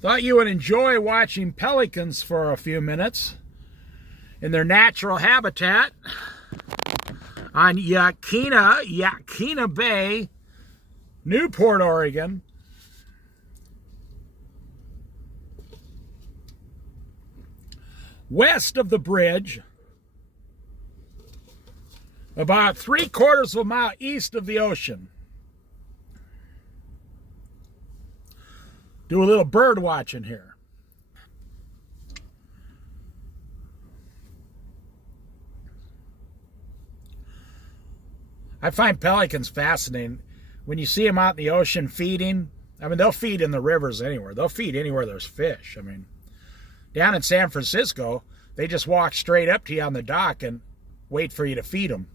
Thought you would enjoy watching pelicans for a few minutes in their natural habitat on Yaquina Bay, Newport, Oregon. West of the bridge, about 3/4 of a mile east of the ocean. Do a little bird watching here. I find pelicans fascinating. When you see them out in the ocean feeding, I mean, they'll feed in the rivers anywhere. They'll feed anywhere there's fish. I mean, down in San Francisco, they just walk straight up to you on the dock and wait for you to feed them.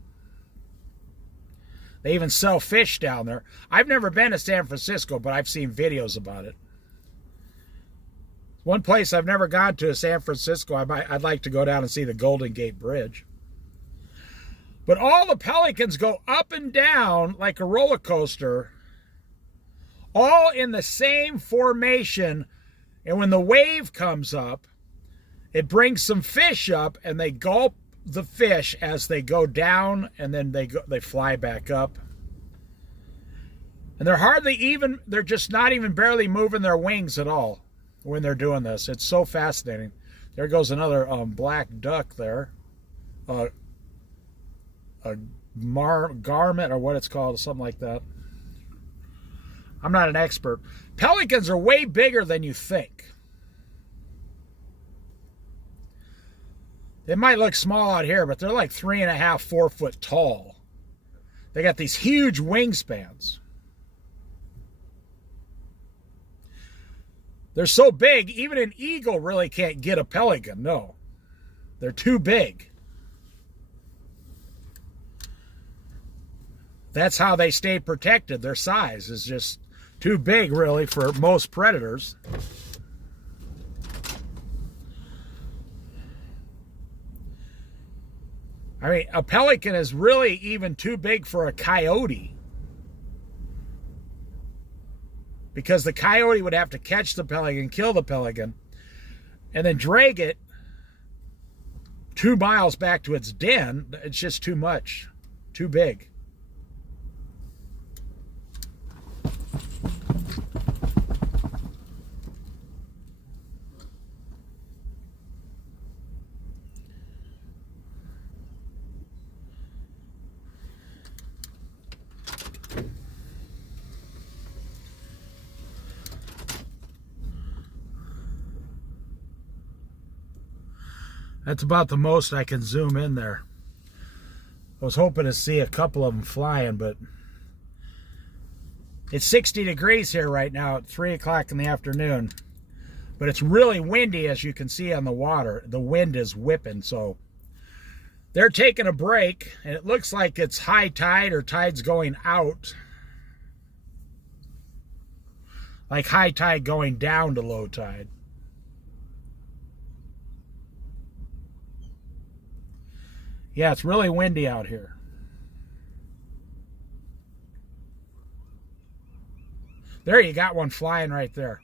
They even sell fish down there. I've never been to San Francisco, but I've seen videos about it. One place I've never gone to is San Francisco. I'd like to go down and see the Golden Gate Bridge. But all the pelicans go up and down like a roller coaster, all in the same formation. And when the wave comes up, it brings some fish up, and they gulp the fish as they go down, and then they fly back up. And they're just not even barely moving their wings at all when they're doing this. It's so fascinating. There goes another black duck there. A garment, or what it's called, something like that. I'm not an expert. Pelicans are way bigger than you think. They might look small out here, but they're like 3.5, 4 foot tall. They got these huge wingspans. They're so big, even an eagle really can't get a pelican. No, they're too big. That's how they stay protected. Their size is just too big, really, for most predators. I mean, a pelican is really even too big for a coyote, because the coyote would have to catch the pelican, kill the pelican, and then drag it 2 miles back to its den. It's just too much, too big. That's about the most I can zoom in there. I was hoping to see a couple of them flying, but it's 60 degrees here right now at 3 o'clock in the afternoon. But it's really windy, as you can see on the water. The wind is whipping, so they're taking a break, and it looks like it's high tide or tide's going out. Like high tide going down to low tide. Yeah, it's really windy out here. There, you got one flying right there.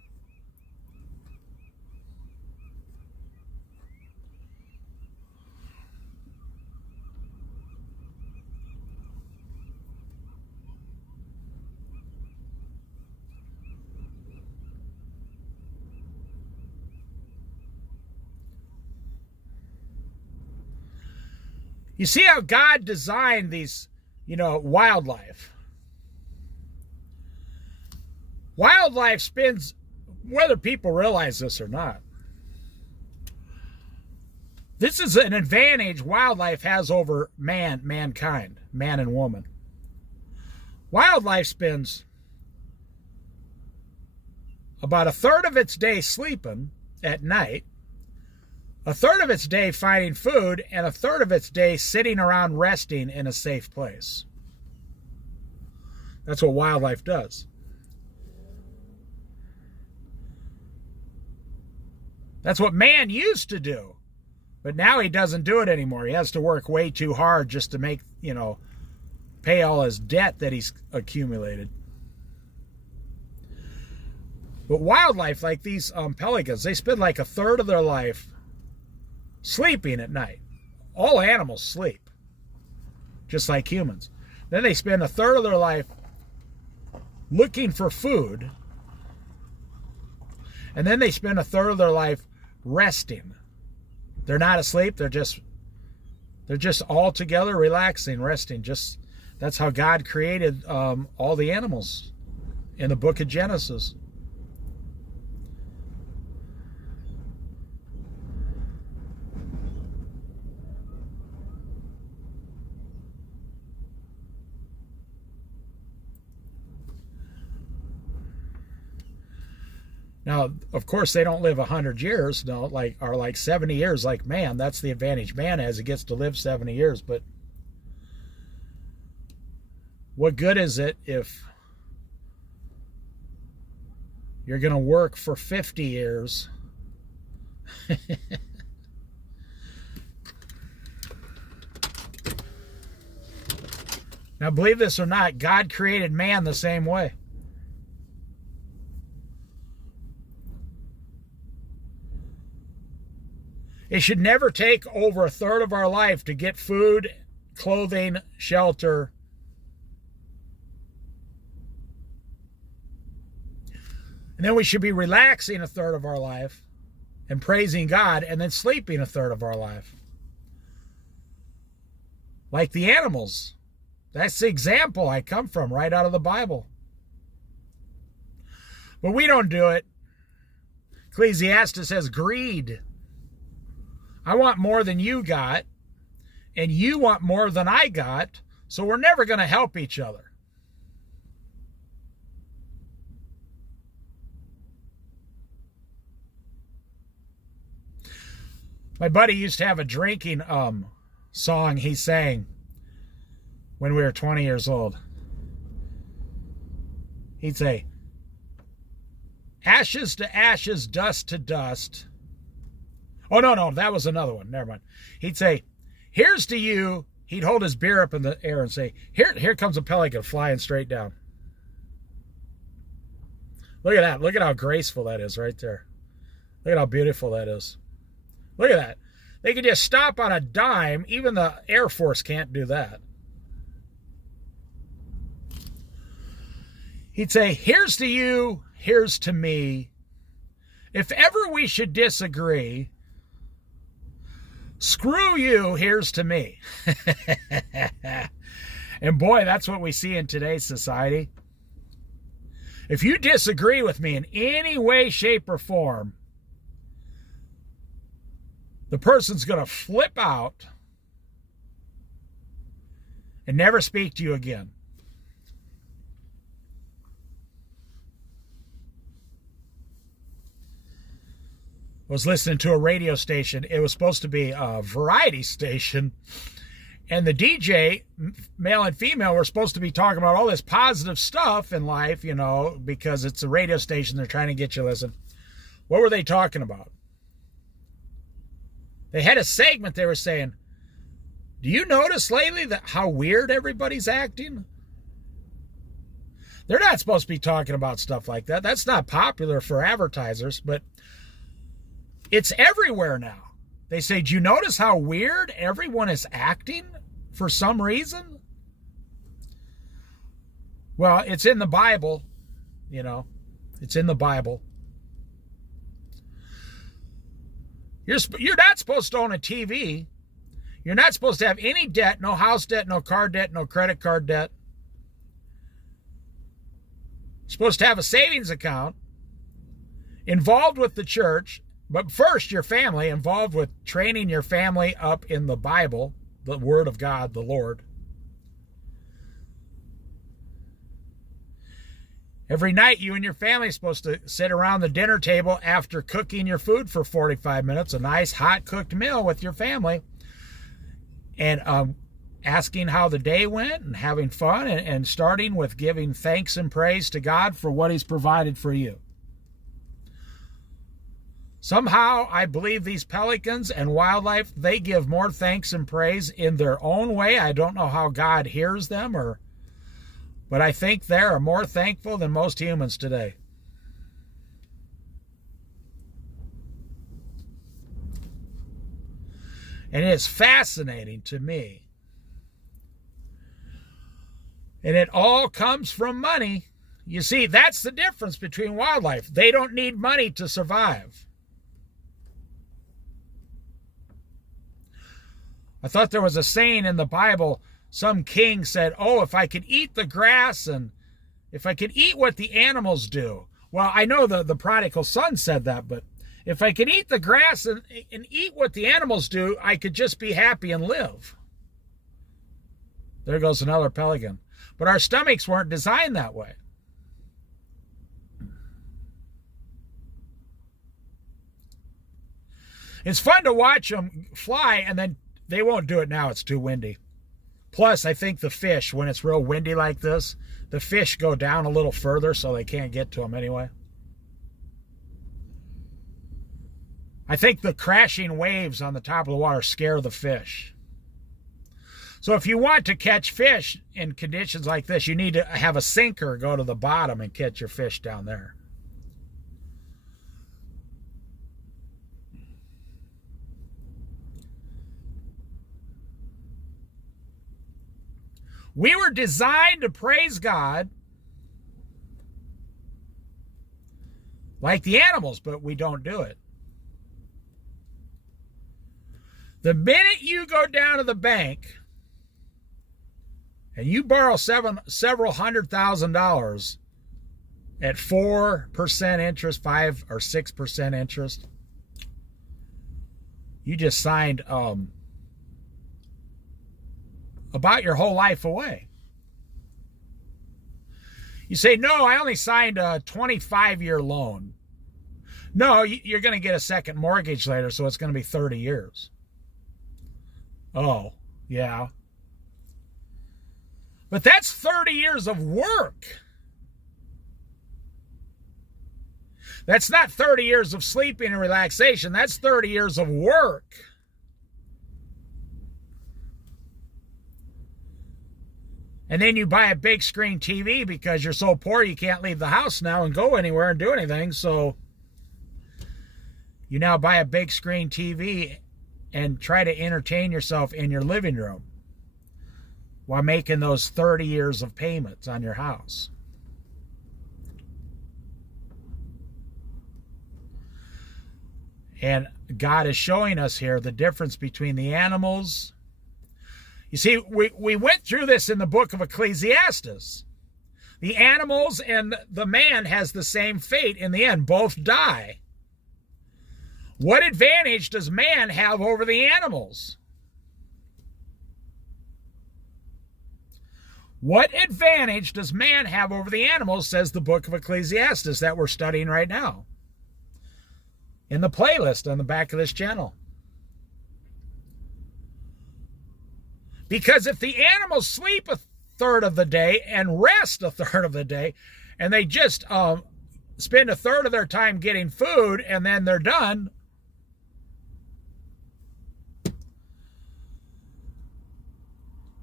You see how God designed these, wildlife. Wildlife spins, whether people realize this or not. This is an advantage wildlife has over mankind, man and woman. Wildlife spends about 1/3 of its day sleeping at night, 1/3 of its day finding food, and 1/3 of its day sitting around resting in a safe place. That's what wildlife does. That's what man used to do. But now he doesn't do it anymore. He has to work way too hard just to make, pay all his debt that he's accumulated. But wildlife, like these pelicans, they spend like a third of their life sleeping at night. All animals sleep, just like humans. Then they spend a third of their life looking for food. And then they spend a third of their life resting. They're not asleep, they're just all together relaxing, resting. That's how God created all the animals in the book of Genesis. Now, of course, they don't live 100 years, no, like 70 years like man. That's the advantage man has. He gets to live 70 years. But what good is it if you're going to work for 50 years? Now, believe this or not, God created man the same way. It should never take over a third of our life to get food, clothing, shelter. And then we should be relaxing a third of our life and praising God, and then sleeping a third of our life. Like the animals. That's the example I come from, right out of the Bible. But we don't do it. Ecclesiastes says greed. I want more than you got, and you want more than I got, so we're never going to help each other. My buddy used to have a drinking song he sang when we were 20 years old. He'd say, ashes to ashes, dust to dust. Oh, no, that was another one. Never mind. He'd say, here's to you. He'd hold his beer up in the air and say, here comes a pelican flying straight down. Look at that. Look at how graceful that is right there. Look at how beautiful that is. Look at that. They could just stop on a dime. Even the Air Force can't do that. He'd say, here's to you, here's to me. If ever we should disagree, screw you, here's to me. And boy, that's what we see in today's society. If you disagree with me in any way, shape, or form, the person's going to flip out and never speak to you again. I was listening to a radio station. It was supposed to be a variety station. And the DJ, male and female, were supposed to be talking about all this positive stuff in life, you know, because it's a radio station. They're trying to get you to listen. What were they talking about? They had a segment. They were saying, do you notice lately that how weird everybody's acting? They're not supposed to be talking about stuff like that. That's not popular for advertisers, but it's everywhere now. They say, do you notice how weird everyone is acting for some reason? Well, it's in the Bible, you know. It's in the Bible. You're not supposed to own a TV. You're not supposed to have any debt, no house debt, no car debt, no credit card debt. You're supposed to have a savings account, involved with the church, but first your family, involved with training your family up in the Bible, the Word of God, the Lord. Every night, you and your family are supposed to sit around the dinner table after cooking your food for 45 minutes, a nice hot cooked meal with your family, and asking how the day went and having fun, and starting with giving thanks and praise to God for what He's provided for you. Somehow, I believe these pelicans and wildlife, they give more thanks and praise in their own way. I don't know how God hears them, but I think they are more thankful than most humans today. And it is fascinating to me. And it all comes from money. You see, that's the difference between wildlife. They don't need money to survive. I thought there was a saying in the Bible, some king said, oh, if I could eat the grass and if I could eat what the animals do. Well, I know the prodigal son said that, but if I could eat the grass and eat what the animals do, I could just be happy and live. There goes another pelican. But our stomachs weren't designed that way. It's fun to watch them fly, and then they won't do it now. It's too windy. Plus, I think the fish, when it's real windy like this, the fish go down a little further so they can't get to them anyway. I think the crashing waves on the top of the water scare the fish. So if you want to catch fish in conditions like this, you need to have a sinker go to the bottom and catch your fish down there. We were designed to praise God like the animals, but we don't do it. The minute you go down to the bank and you borrow several $100,000 at 4% interest, 5 or 6% interest, you just signed about your whole life away. You say, no, I only signed a 25-year loan. No, you're going to get a second mortgage later, so it's going to be 30 years. Oh, yeah. But that's 30 years of work. That's not 30 years of sleeping and relaxation. That's 30 years of work. And then you buy a big screen TV because you're so poor you can't leave the house now and go anywhere and do anything. So you now buy a big screen TV and try to entertain yourself in your living room while making those 30 years of payments on your house. And God is showing us here the difference between the animals. You see, we went through this in the book of Ecclesiastes. The animals and the man has the same fate in the end. Both die. What advantage does man have over the animals? What advantage does man have over the animals, says the book of Ecclesiastes that we're studying right now in the playlist on the back of this channel. Because if the animals sleep a third of the day and rest a third of the day, and they just spend a third of their time getting food and then they're done,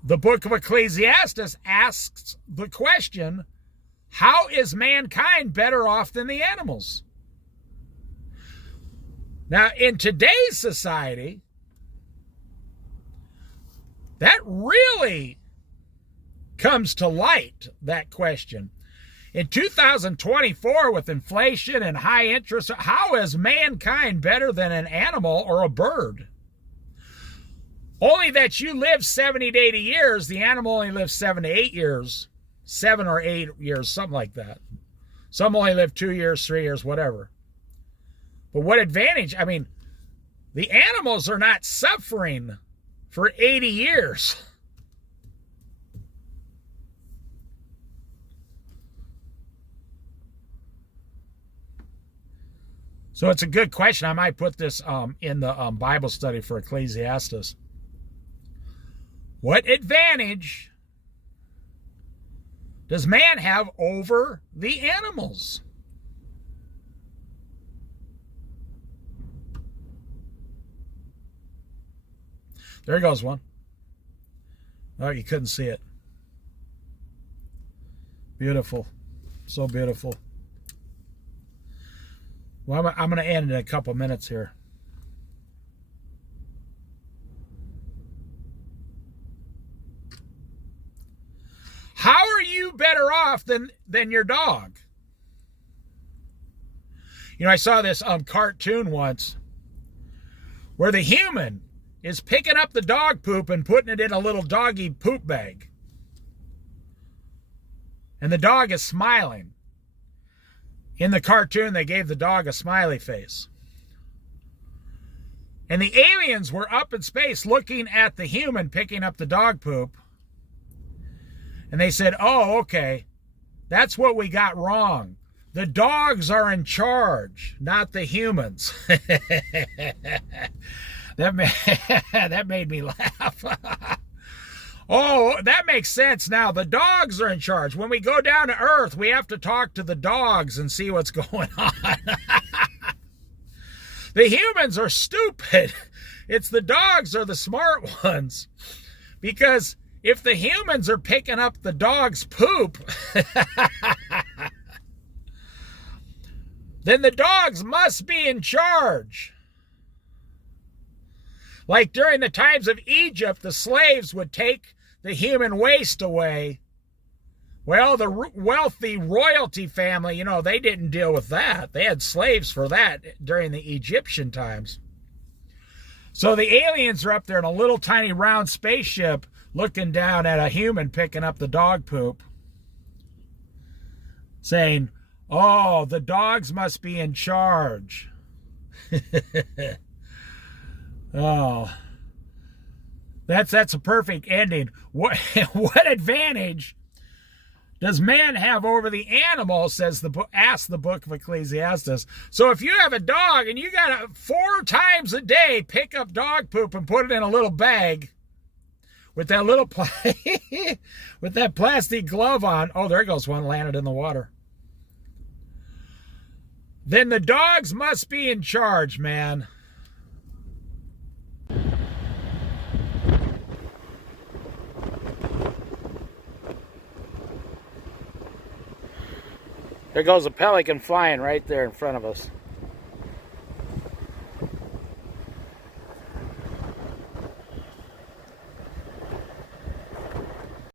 the book of Ecclesiastes asks the question, how is mankind better off than the animals? Now, in today's society, that really comes to light, that question. In 2024, with inflation and high interest, how is mankind better than an animal or a bird? Only that you live 70 to 80 years, the animal only lives 7 to 8 years, 7 or 8 years, something like that. Some only live 2 years, 3 years, whatever. But what advantage? I mean, the animals are not suffering for 80 years. So it's a good question. I might put this in the Bible study for Ecclesiastes. What advantage does man have over the animals? There goes one. Oh, you couldn't see it. Beautiful. So beautiful. Well, I'm going to end in a couple minutes here. than your dog. You know, I saw this cartoon once where the human is picking up the dog poop and putting it in a little doggy poop bag. And the dog is smiling. In the cartoon, they gave the dog a smiley face. And the aliens were up in space looking at the human picking up the dog poop. And they said, oh, okay, that's what we got wrong. The dogs are in charge, not the humans. That made me laugh. Oh, that makes sense now. The dogs are in charge. When we go down to Earth, we have to talk to the dogs and see what's going on. The humans are stupid. It's the dogs are the smart ones. Because if the humans are picking up the dog's poop, then the dogs must be in charge. Like during the times of Egypt, the slaves would take the human waste away. Well, the wealthy royalty family, you know, they didn't deal with that. They had slaves for that during the Egyptian times. So the aliens are up there in a little tiny round spaceship looking down at a human picking up the dog poop, saying, oh, the dogs must be in charge. Oh, that's a perfect ending. What advantage does man have over the animal, asks the book of Ecclesiastes. So if you have a dog and you got to 4 times a day pick up dog poop and put it in a little bag with that little with that plastic glove on. Oh, there goes one, landed in the water. Then the dogs must be in charge, man. There goes a pelican flying right there in front of us.